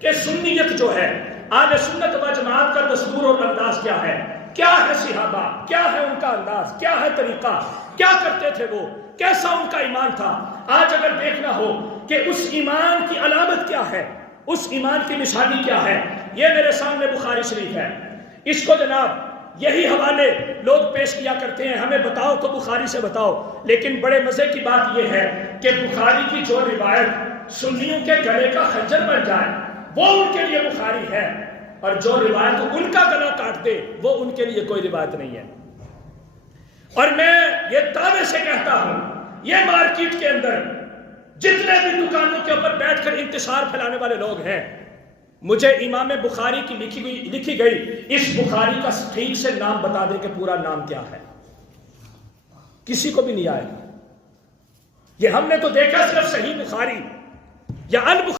کہ سنیت جو ہے، اہل سنت و جماعت کا دستور اور انداز کیا ہے، کیا ہے صحابہ، کیا ہے ان کا انداز، کیا ہے طریقہ، کیا کرتے تھے وہ، کیسا ان کا ایمان تھا۔ آج اگر دیکھنا ہو کہ اس ایمان کی علامت کیا ہے، اس ایمان کی نشانی کیا ہے، یہ میرے سامنے بخاری شریف ہے۔ اس کو جناب یہی حوالے لوگ پیش کیا کرتے ہیں، ہمیں بتاؤ تو بخاری سے بتاؤ، لیکن بڑے مزے کی بات یہ ہے کہ بخاری کی جو روایت سنیوں کے گلے کا خنجر بن جائے وہ ان کے لیے بخاری ہے، اور جو روایت ان کا گلا کاٹ دے وہ ان کے لیے کوئی روایت نہیں ہے۔ اور میں یہ دعوے سے کہتا ہوں، یہ مارکیٹ کے اندر جتنے بھی دکانوں کے اوپر بیٹھ کر انتشار پھیلانے والے لوگ ہیں، مجھے امام بخاری کی لکھی گئی اس بخاری کا ٹھیک سے نام بتا دے کہ پورا نام کیا ہے، کسی کو بھی نہیں آئے گا۔ یہ ہم نے تو دیکھا صرف صحیح بخاری یا البخاری